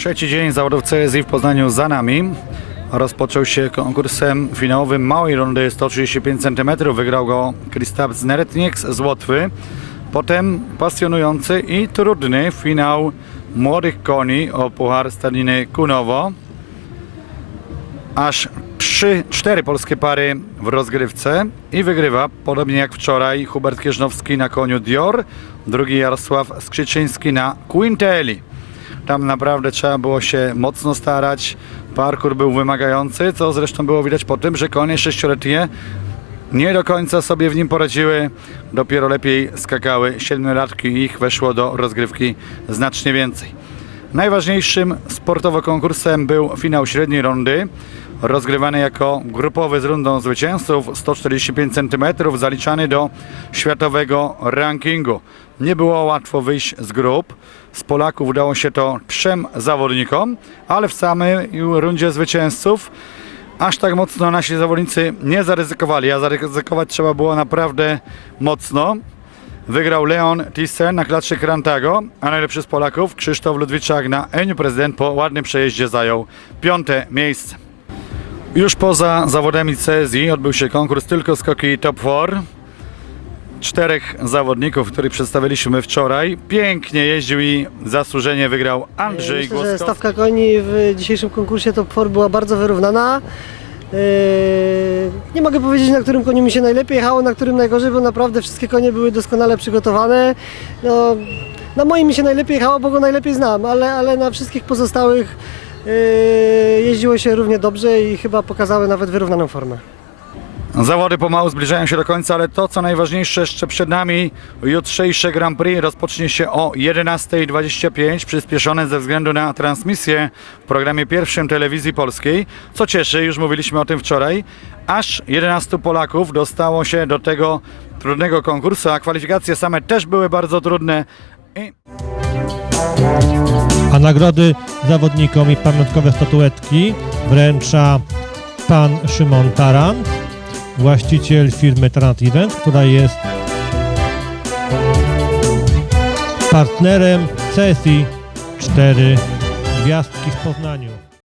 Trzeci dzień zawodów CSI w Poznaniu za nami. Rozpoczął się konkursem finałowym małej rundy 135 cm. Wygrał go Kristaps Neretnieks z Łotwy. Potem pasjonujący i trudny finał młodych koni o Puchar Stadniny Kunowo. Aż 3-4 polskie pary w rozgrywce i wygrywa, podobnie jak wczoraj, Hubert Kieżnowski na koniu Dior, drugi Jarosław Skrzyczyński na Quintelli. Tam naprawdę trzeba było się mocno starać. Parkour był wymagający, co zresztą było widać po tym, że konie sześcioletnie nie do końca sobie w nim poradziły. Dopiero lepiej skakały siedmiolatki i ich weszło do rozgrywki znacznie więcej. Najważniejszym sportowo konkursem był finał średniej rundy, rozgrywany jako grupowy z rundą zwycięzców 145 cm, zaliczany do światowego rankingu. Nie było łatwo wyjść z grup. Z Polaków udało się to trzem zawodnikom, ale w samej rundzie zwycięzców aż tak mocno nasi zawodnicy nie zaryzykowali, a zaryzykować trzeba było naprawdę mocno. Wygrał Leon Thyssen na klatrze Krantago, a najlepszy z Polaków Krzysztof Ludwiczak na Eniu Prezydent po ładnym przejeździe zajął piąte miejsce. Już poza zawodami CSI odbył się konkurs tylko skoki Top 4. Czterech zawodników, których przedstawiliśmy wczoraj. Pięknie jeździł i zasłużenie wygrał Andrzej Myślę, że stawka koni w dzisiejszym konkursie Top 4 była bardzo wyrównana. Nie mogę powiedzieć, na którym koniu mi się najlepiej jechało, na którym najgorzej, bo naprawdę wszystkie konie były doskonale przygotowane. No, na moim mi się najlepiej jechało, bo go najlepiej znam, ale, ale na wszystkich pozostałych yy, jeździło się równie dobrze i chyba pokazały nawet wyrównaną formę. Zawody pomału zbliżają się do końca, ale to co najważniejsze jeszcze przed nami, jutrzejsze Grand Prix rozpocznie się o 11.25, przyspieszone ze względu na transmisję w programie pierwszym telewizji polskiej. Co cieszy, już mówiliśmy o tym wczoraj, aż 11 Polaków dostało się do tego trudnego konkursu, a kwalifikacje same też były bardzo trudne. I A nagrody zawodnikom i pamiątkowe statuetki wręcza pan Szymon Tarant, właściciel firmy Tarant Event, która jest partnerem sesji 4 Gwiazdki w Poznaniu.